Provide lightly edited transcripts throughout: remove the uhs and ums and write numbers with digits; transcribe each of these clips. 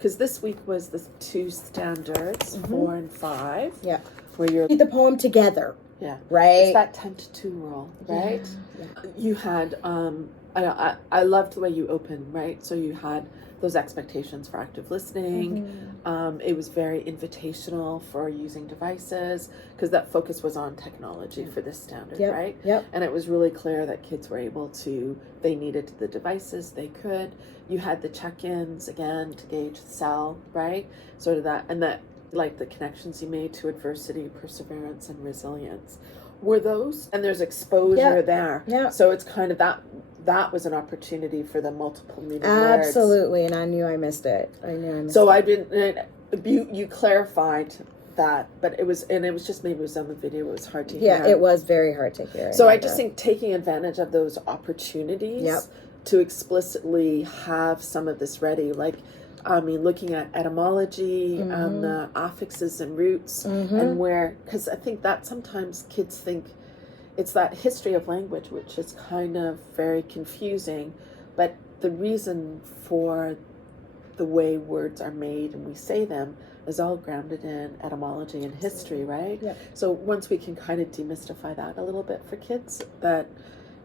because this week was the 2 standards, 4 and 5. Yeah. Where you're read the poem together. Yeah. Right. It's that 10 to 2 rule, right? Yeah. You had, I loved the way you opened, right? So you had those expectations for active listening. It was very invitational for using devices, because that focus was on technology for this standard, right? Yep. And it was really clear that kids were able to, they needed the devices, they could. You had the check-ins, again, to gauge the cell, right? Sort of that, and that, like the connections you made to adversity, perseverance, and resilience. Were those, and there's exposure there. Yeah. So it's kind of that was an opportunity for the multiple meaning Absolutely, words. and I knew I missed it. So I didn't, you clarified that, but it was just, maybe it was on the video, it was hard to hear. Yeah, it was very hard to hear. So I just think taking advantage of those opportunities to explicitly have some of this ready, like, I mean, looking at etymology and the affixes and roots, and where, because I think that sometimes kids think it's that history of language, which is kind of very confusing, but the reason for the way words are made and we say them is all grounded in etymology and history, right? Yeah. So once we can kind of demystify that a little bit for kids, that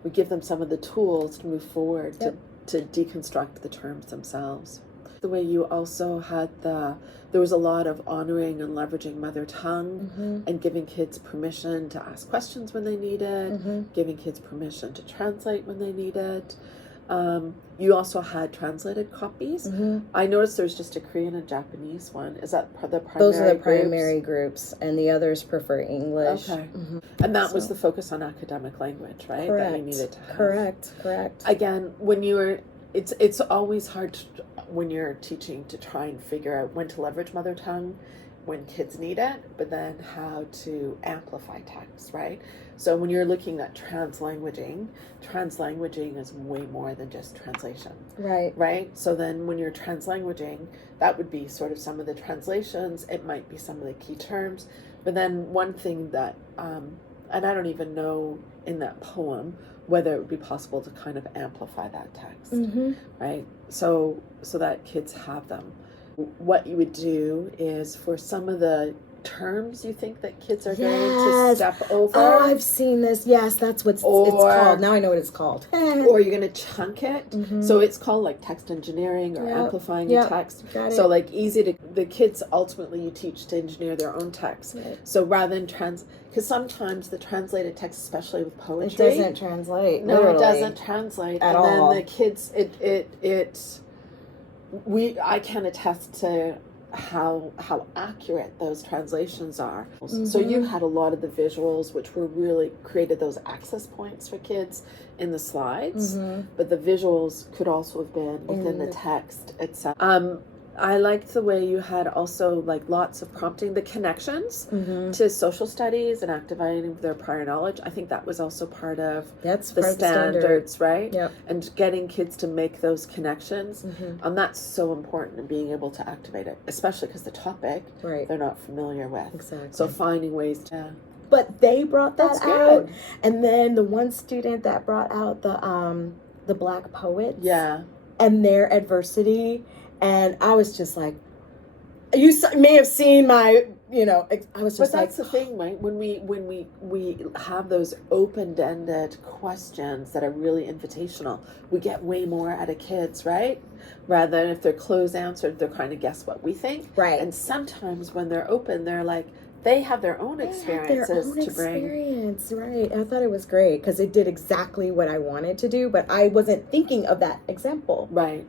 we give them some of the tools to move forward to deconstruct the terms themselves. The way you also had there was a lot of honoring and leveraging mother tongue and giving kids permission to ask questions when they needed, giving kids permission to translate when they needed. You also had translated copies. I noticed there's just a Korean and Japanese one. Is that the primary? Those are the primary groups, and the others prefer English. Okay. And that was the focus on academic language, right? Correct. That you needed to have. Correct. Again, when you were, it's always hard when you're teaching to try and figure out when to leverage mother tongue when kids need it, but then how to amplify text, right? So when you're looking at translanguaging is way more than just translation. Right? So then when you're translanguaging, that would be sort of some of the translations, it might be some of the key terms, but then one thing that, and I don't even know in that poem whether it would be possible to kind of amplify that text, right? So that kids have them. What you would do is, for some of the terms you think that kids are going to step over. Oh, I've seen this. Yes, that's what it's called. Now I know what it's called. Or you're going to chunk it. So it's called like text engineering or amplifying a text. So like the kids ultimately you teach to engineer their own text. So rather than because sometimes the translated text, especially with poetry, it doesn't translate. No, it doesn't translate at all. Then the kids, I can attest to how accurate those translations are. So you had a lot of the visuals, which were really created those access points for kids in the slides, but the visuals could also have been within the text itself. I liked the way you had also like lots of prompting, the connections to social studies and activating their prior knowledge. I think that was also part of the standards, right? Yep. And getting kids to make those connections. And that's so important in being able to activate it, especially because the topic they're not familiar with. Exactly. So finding ways to... But they brought that out. And then the one student that brought out the Black poets. Yeah. And their adversity. And I was just like, you may have seen my, I was just but that's the thing, right? When we have those open-ended questions that are really invitational, we get way more out of kids, right? Rather than if they're closed answered, they're trying to guess what we think. Right. And sometimes when they're open, they're like, they have their own experiences to bring. Right. I thought it was great because it did exactly what I wanted to do, but I wasn't thinking of that example. Right.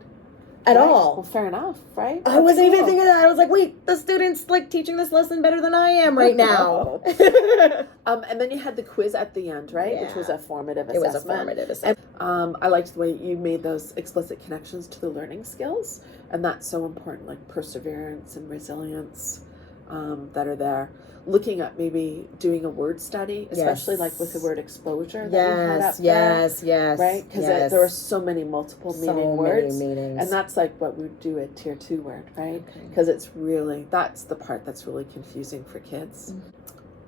At all. Well, fair enough, right? I wasn't even thinking of that. I was like, wait, the student's like teaching this lesson better than I am right now. And then you had the quiz at the end, right? Yeah. Which was a formative assessment. It was a formative assessment. And, I liked the way you made those explicit connections to the learning skills. And that's so important, like perseverance and resilience that are there. Looking at maybe doing a word study, especially like with the word exposure that we had up there. Yes. Right? Because there are so many multiple meaning words. And that's like what we do a tier 2 word, right? Because it's really, that's the part that's really confusing for kids.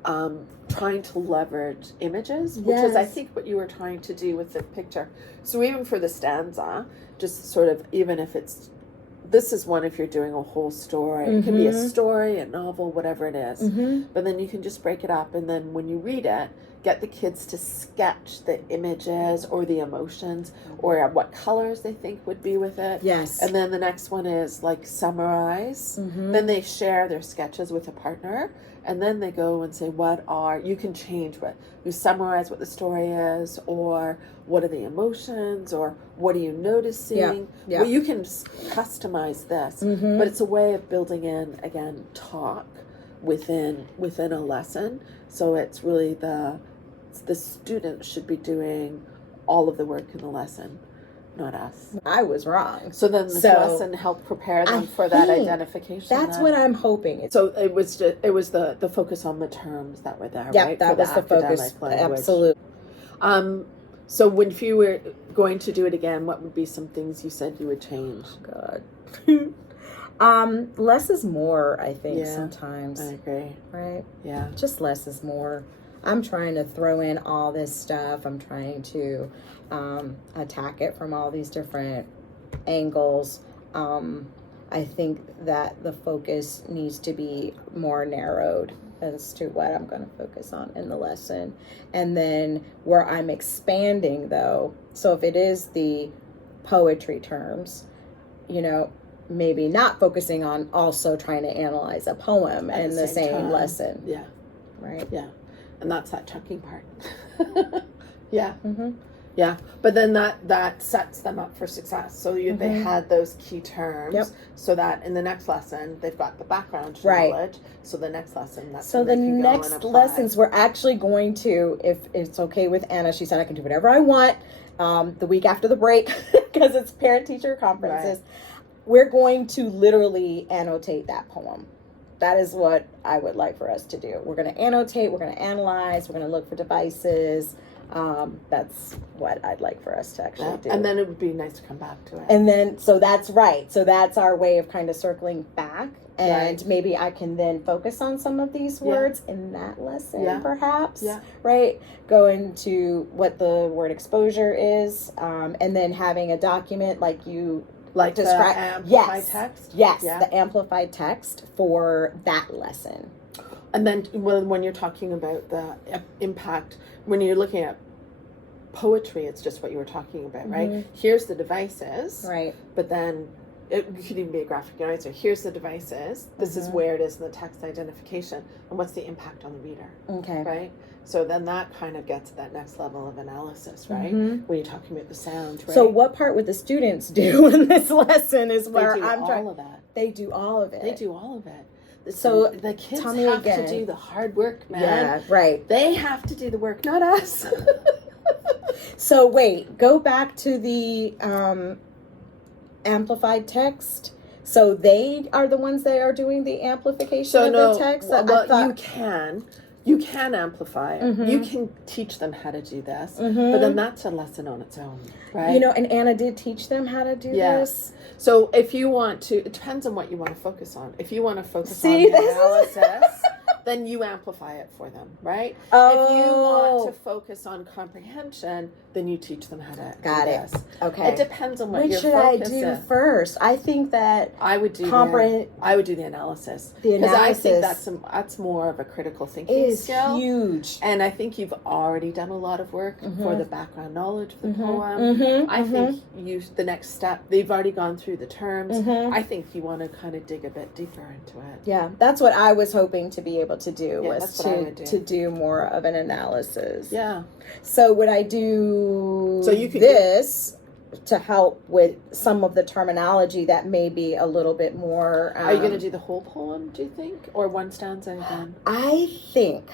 Trying to leverage images, which is I think what you were trying to do with the picture. So even for the stanza, just sort of, even if it's this is one if you're doing a whole story. It can be a story, a novel, whatever it is. But then you can just break it up, and then when you read it, get the kids to sketch the images or the emotions or what colors they think would be with it. Yes. And then the next one is like summarize. Then they share their sketches with a partner, and then they go and say, you can change what, you summarize what the story is, or what are the emotions, or what are you noticing? Yeah. Well, you can customize this, but it's a way of building in, again, talk within a lesson. So it's really the student should be doing all of the work in the lesson, not us. I was wrong. So then this lesson helped prepare them for that identification. That's what I'm hoping. So it was the focus on the terms that were there, right? That was the focus. Language. Absolutely. So when if you were going to do it again, what would be some things you said you would change? Oh, God. Less is more, I think, sometimes. I agree. Right? Yeah. Just less is more. I'm trying to throw in all this stuff. I'm trying to attack it from all these different angles. I think that the focus needs to be more narrowed as to what I'm going to focus on in the lesson. And then where I'm expanding, though, so if it is the poetry terms, maybe not focusing on also trying to analyze a poem in the same lesson. Yeah. Right? Yeah. And that's that chunking part. Yeah. Yeah. But then that sets them up for success. So they had those key terms so that in the next lesson, they've got the background knowledge. So the next lesson, that's so the next lessons, we're actually going to, if it's okay with Anna, she said I can do whatever I want the week after the break because it's parent-teacher conferences. Right. We're going to literally annotate that poem. That is what I would like for us to do. We're going to annotate, we're going to analyze, we're going to look for devices. That's what I'd like for us to actually do. And then it would be nice to come back to it. And then, so that's right. So that's our way of kind of circling back. And maybe I can then focus on some of these words in that lesson, perhaps. Yeah. Right? Go into what the word exposure is. And then having a document like you describe. The amplified text? Yes, the amplified text for that lesson. And then when you're talking about the impact, when you're looking at poetry, it's just what you were talking about, right? Here's the devices. Right. But then it could even be a graphic device. So here's the devices. This is where it is in the text identification. And what's the impact on the reader? Okay. Right? So then that kind of gets that next level of analysis, right? When you're talking about the sound, right? So what part would the students do in this lesson is where I'm trying. All of that. They do all of it. They do all of it. So the kids have to do the hard work, man. Yeah, right. They have to do the work, not us. So wait, go back to the amplified text. So they are the ones that are doing the amplification of the text? Well, you can amplify it. You can teach them how to do this. But then that's a lesson on its own, right? And Anna did teach them how to do this. So if you want to, it depends on what you want to focus on. If you want to focus on the analysis, then you amplify it for them, right? Oh. If you want to focus on comprehension, then you teach them how to do this. Okay. It depends on what your should focus I do is. first? I think that I would do the analysis. Because I think that's more of a critical thinking skill. Huge. And I think you've already done a lot of work for the background knowledge of the poem. I think the next step, they've already gone through the terms. I think you want to kind of dig a bit deeper into it. Yeah, that's what I was hoping to be able to do, was to do more of an analysis. Yeah. So would I do you could this to help with some of the terminology that may be a little bit more... Are you going to do the whole poem, do you think? Or one stanza again? I think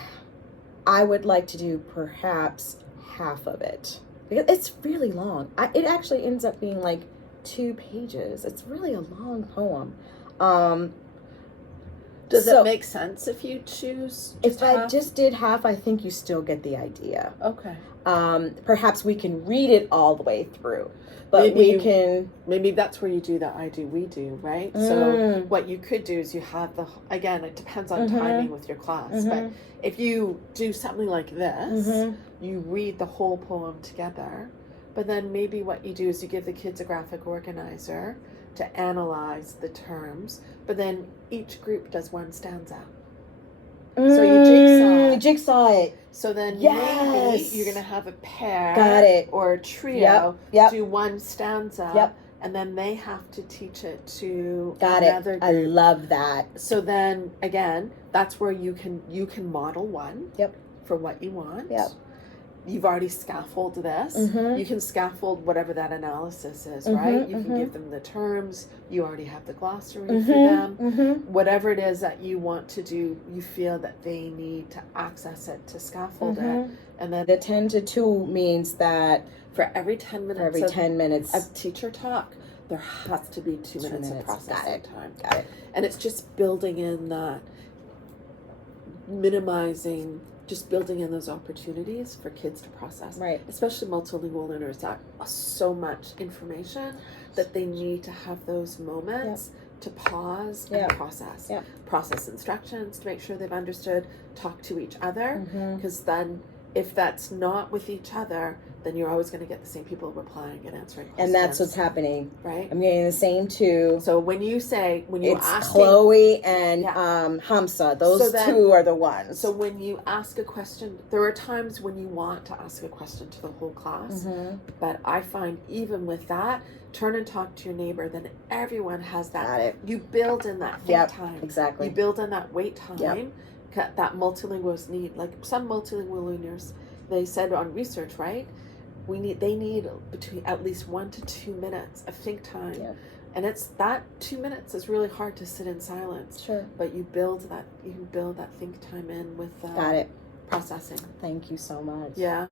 I would like to do perhaps half of it. Because it's really long. It actually ends up being like 2 pages. It's really a long poem. Does it make sense if you choose if I just did half? I think you still get the idea. Okay. Perhaps we can read it all the way through, but maybe that's where you do the I do, we do, right? So what you could do is you have again, it depends on timing with your class, but if you do something like this, you read the whole poem together, but then maybe what you do is you give the kids a graphic organizer, to analyze the terms, but then each group does one stanza. So you jigsaw it. So then Yes. maybe you're going to have a pair Got it. or a trio Yep. do one stanza, Yep. and then they have to teach it to Got another it. group. I love that. So then again, that's where you can model one. Yep. For what you want. Yep. You've already scaffolded this. Mm-hmm. You can scaffold whatever that analysis is, Mm-hmm, right? You mm-hmm. can give them the terms. You already have the glossary Mm-hmm, for them. mm-hmm. Whatever it is that you want to do, you feel that they need to access it to scaffold Mm-hmm. it. And then The 10 to 2 means that for every 10 minutes, for every 10 minutes of teacher talk, there has to be 2 minutes of processing time. Got it. And it's just building in that, just building in those opportunities for kids to process. Right. Especially multilingual learners that are so much information that they need to have those moments to pause and process. Yep. Process instructions to make sure they've understood, talk to each other, Mm-hmm. because then if that's not with each other, then you're always going to get the same people replying and answering questions. And that's what's happening. Right? I'm getting the same two. So when you It's ask Chloe and Hamza. Those two are the ones. So when you ask a question, there are times when you want to ask a question to the whole class. Mm-hmm. But I find even with that, turn and talk to your neighbor, then everyone has that. Got it. You build in that think time. Exactly. You build in that wait time. Yep. That multilinguals need. Like some multilingual learners, they said on research, right? They need between at least 1 to 2 minutes of think time. Yep. And it's that 2 minutes is really hard to sit in silence. Sure. But you build that think time in with Got it. processing. Thank you so much. Yeah.